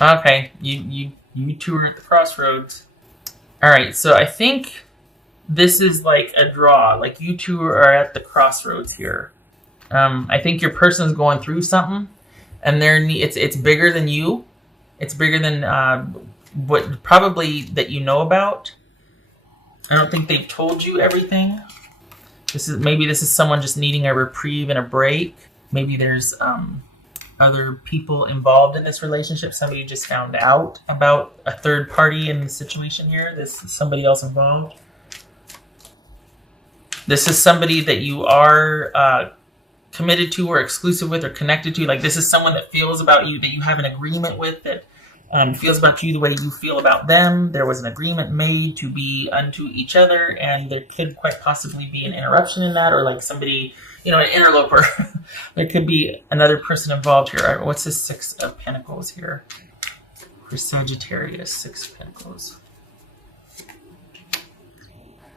Okay, you two are at the crossroads. All right, so I think this is like a draw. Like you two are at the crossroads here. I think your person's going through something, and it's bigger than you. It's bigger than what probably that you know about. I don't think they've told you everything. Maybe this is someone just needing a reprieve and a break. Maybe there's other people involved in this relationship. Somebody just found out about a third party in the situation here. This is somebody else involved. This is somebody that you are committed to or exclusive with or connected to. Like this is someone that feels about you, that you have an agreement with, that feels about you the way you feel about them. There was an agreement made to be unto each other, and there could quite possibly be an interruption in that, or like somebody, an interloper. There could be another person involved here. All right, what's this 6 of Pentacles here? For Sagittarius, 6 of Pentacles.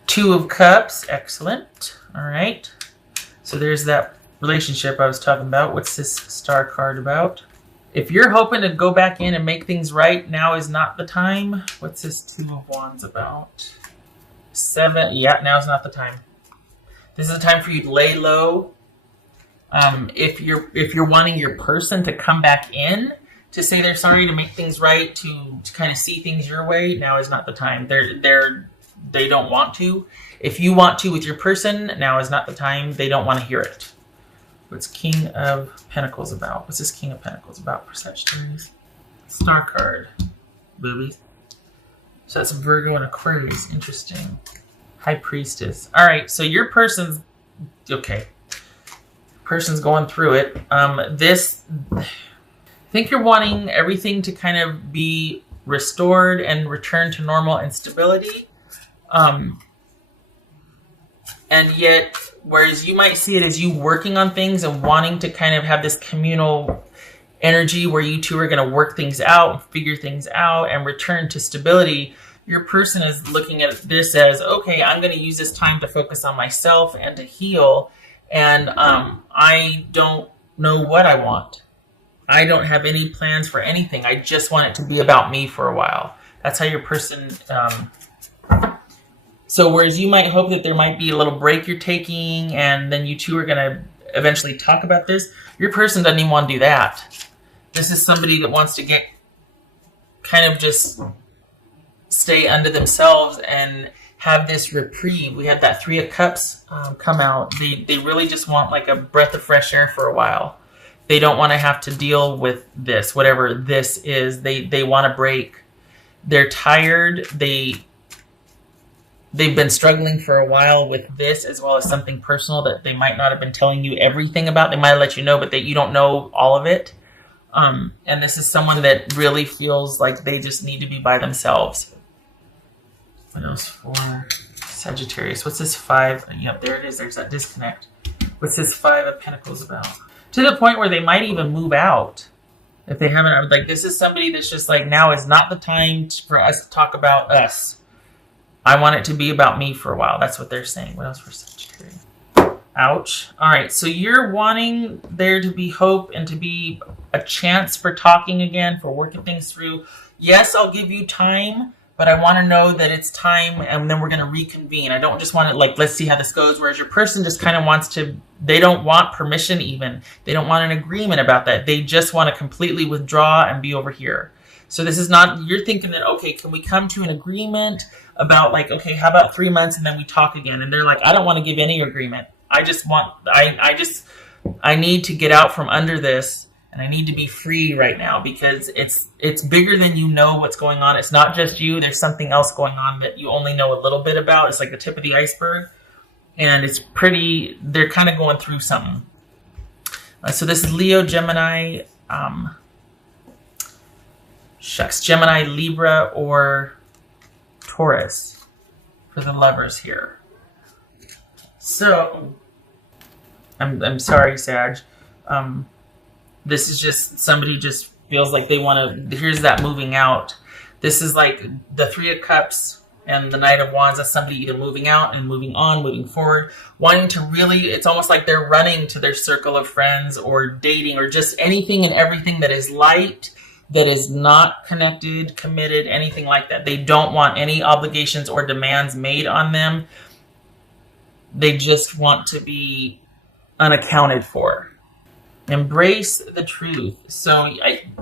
2 of Cups, excellent. All right. So there's that relationship I was talking about. What's this Star card about? If you're hoping to go back in and make things right, now is not the time. What's this 2 of Wands about? 7, yeah, now's not the time. This is a time for you to lay low. If you're wanting your person to come back in to say they're sorry, to make things right, to kind of see things your way, now is not the time. They don't want to. If you want to with your person, now is not the time. They don't want to hear it. What's King of Pentacles about? What's this King of Pentacles about for Sagittarius? Star card, boobies. So that's a Virgo and Aquarius. Interesting. High Priestess. All right, so your person's okay. Person's going through it. I think you're wanting everything to kind of be restored and return to normal and stability. And yet, whereas you might see it as you working on things and wanting to kind of have this communal energy where you two are going to work things out and figure things out and return to stability, your person is looking at this as, okay, I'm going to use this time to focus on myself and to heal. And I don't know what I want. I don't have any plans for anything. I just want it to be about me for a while. That's how your person... So whereas you might hope that there might be a little break you're taking and then you two are going to eventually talk about this, your person doesn't even want to do that. This is somebody that wants to get kind of just stay under themselves and have this reprieve. We had that 3 of Cups come out. They really just want like a breath of fresh air for a while. They don't want to have to deal with this, whatever this is. They want a break. They're tired. They've been struggling for a while with this, as well as something personal that they might not have been telling you everything about. They might have let you know, but you don't know all of it. And this is someone that really feels like they just need to be by themselves. What else for Sagittarius? What's this 5? Yep, there it is. There's that disconnect. What's this 5 of Pentacles about? To the point where they might even move out. If they haven't, like, this is somebody that's just like, now is not the time for us to talk about us. I want it to be about me for a while. That's what they're saying. What else for Sagittarius? Ouch. All right. So you're wanting there to be hope and to be a chance for talking again, for working things through. Yes, I'll give you time, but I want to know that it's time and then we're going to reconvene. I don't just want to like, let's see how this goes. Whereas your person just kind of wants to, they don't want permission even. They don't want an agreement about that. They just want to completely withdraw and be over here. So this is not, you're thinking that, okay, can we come to an agreement about like, okay, how about 3 months and then we talk again? And they're like, I don't want to give any agreement. I need to get out from under this and I need to be free right now because it's bigger than you know what's going on. It's not just you. There's something else going on that you only know a little bit about. It's like the tip of the iceberg and they're kind of going through something. So this is Leo, Gemini, Gemini, Libra, or Taurus for the lovers here. So, I'm sorry, Sag. This is just, somebody just feels like they want to, here's that moving out. This is like the 3 of Cups and the Knight of Wands. That's somebody either moving out and moving on, moving forward, wanting to really, it's almost like they're running to their circle of friends or dating or just anything and everything that is light, that is not connected, committed, anything like that. They don't want any obligations or demands made on them. They just want to be unaccounted for. Embrace the truth. So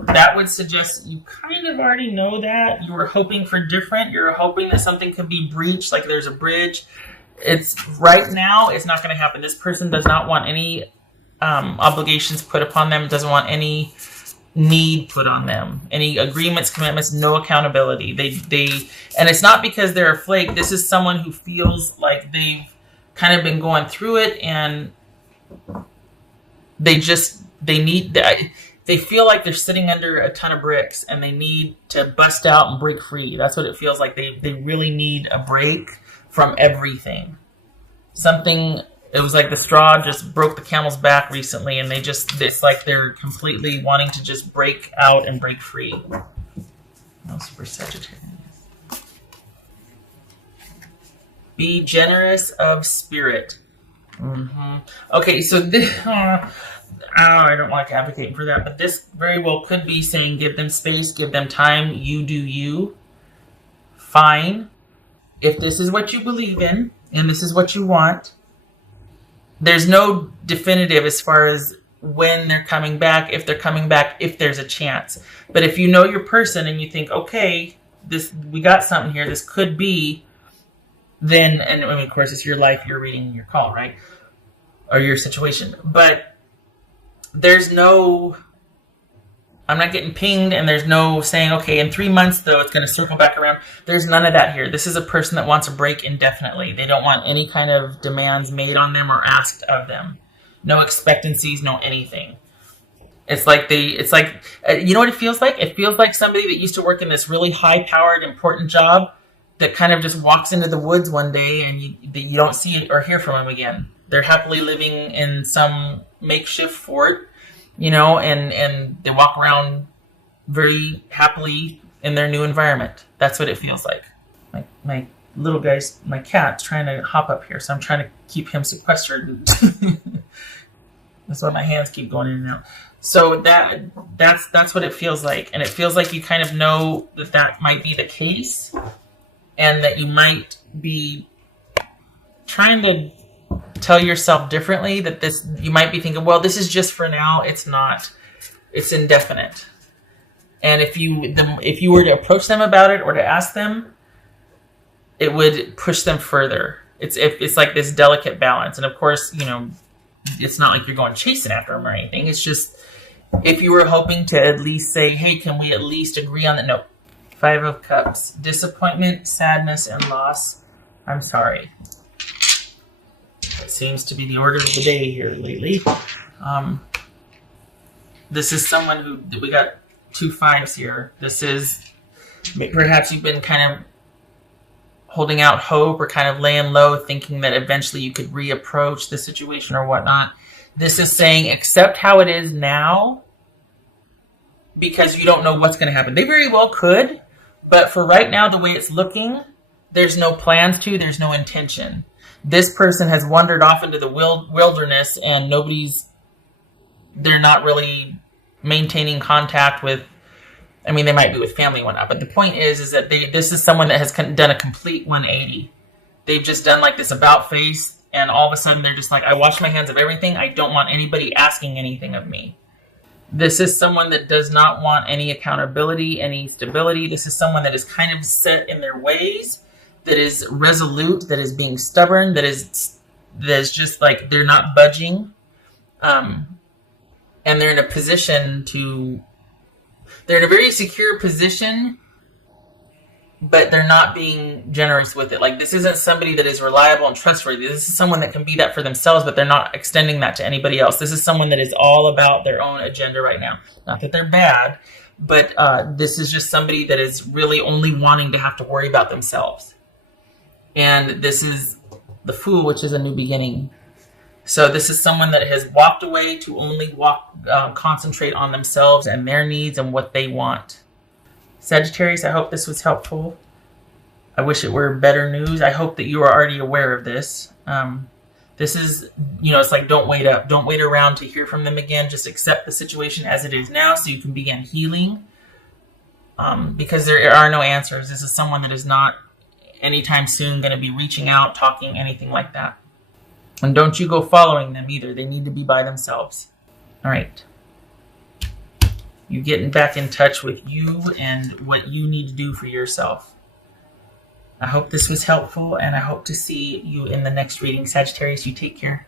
that would suggest you kind of already know that. You were hoping for different. You're hoping that something could be breached, like there's a bridge. It's right now, it's not going to happen. This person does not want any obligations put upon them, doesn't want any need put on them, any agreements, commitments, no accountability. They and it's not because they're a flake. This is someone who feels like they've kind of been going through it, and they feel like they're sitting under a ton of bricks and they need to bust out and break free. That's what it feels like. They really need a break from everything. It was like the straw just broke the camel's back recently, and it's like they're completely wanting to just break out and break free. No, super Sagittarius. Be generous of spirit. Mm-hmm. Okay, so this, I don't like advocating for that, but this very well could be saying give them space, give them time, you do you. Fine. If this is what you believe in, and this is what you want, there's no definitive as far as when they're coming back, if they're coming back, if there's a chance. But if you know your person and you think, okay, we got something here, this could be, then, and of course it's your life, you're reading your call, right? Or your situation. But I'm not getting pinged, and there's no saying, okay, in 3 months though, it's going to circle back around. There's none of that here. This is a person that wants a break indefinitely. They don't want any kind of demands made on them or asked of them. No expectancies, no anything. It's like, you know what it feels like? It feels like somebody that used to work in this really high-powered, important job that kind of just walks into the woods one day and you don't see it or hear from them again. They're happily living in some makeshift fort, and they walk around very happily in their new environment. That's what it feels like. My little guy's, my cat's trying to hop up here, so I'm trying to keep him sequestered. That's why my hands keep going in and out. So that's what it feels like. And it feels like you kind of know that might be the case, and that you might be trying to tell yourself differently, that you might be thinking, well, this is just for now. It's not. It's indefinite. And if you were to approach them about it or to ask them, it would push them further. It's like this delicate balance. And of course, it's not like you're going chasing after them or anything. It's just, if you were hoping to at least say, hey, can we at least agree on that? No. 5 of Cups. Disappointment, sadness, and loss. I'm sorry. It seems to be the order of the day here lately. This is someone who, we got 2 5s here. This is, perhaps you've been kind of holding out hope or kind of laying low, thinking that eventually you could reapproach the situation or whatnot. This is saying accept how it is now, because you don't know what's going to happen. They very well could, but for right now, the way it's looking, there's no plans to, there's no intention. This person has wandered off into the wilderness, and they're not really maintaining contact with, they might be with family and whatnot, but the point is that this is someone that has done a complete 180. They've just done like this about face, and all of a sudden they're just like, I wash my hands of everything. I don't want anybody asking anything of me. This is someone that does not want any accountability, any stability. This is someone that is kind of set in their ways, that is resolute, that is being stubborn, that is just like they're not budging. And they're in a position they're in a very secure position, but they're not being generous with it. Like, this isn't somebody that is reliable and trustworthy. This is someone that can be that for themselves, but they're not extending that to anybody else. This is someone that is all about their own agenda right now. Not that they're bad, but this is just somebody that is really only wanting to have to worry about themselves. And this is the Fool, which is a new beginning. So this is someone that has walked away to only concentrate on themselves and their needs and what they want. Sagittarius, I hope this was helpful. I wish it were better news. I hope that you are already aware of this. This is, it's like, don't wait up. Don't wait around to hear from them again. Just accept the situation as it is now so you can begin healing. because there are no answers. This is someone that is not anytime soon going to be reaching out, talking, anything like that. And don't you go following them either. They need to be by themselves. All right. You getting back in touch with you and what you need to do for yourself. I hope this was helpful, and I hope to see you in the next reading. Sagittarius, you take care.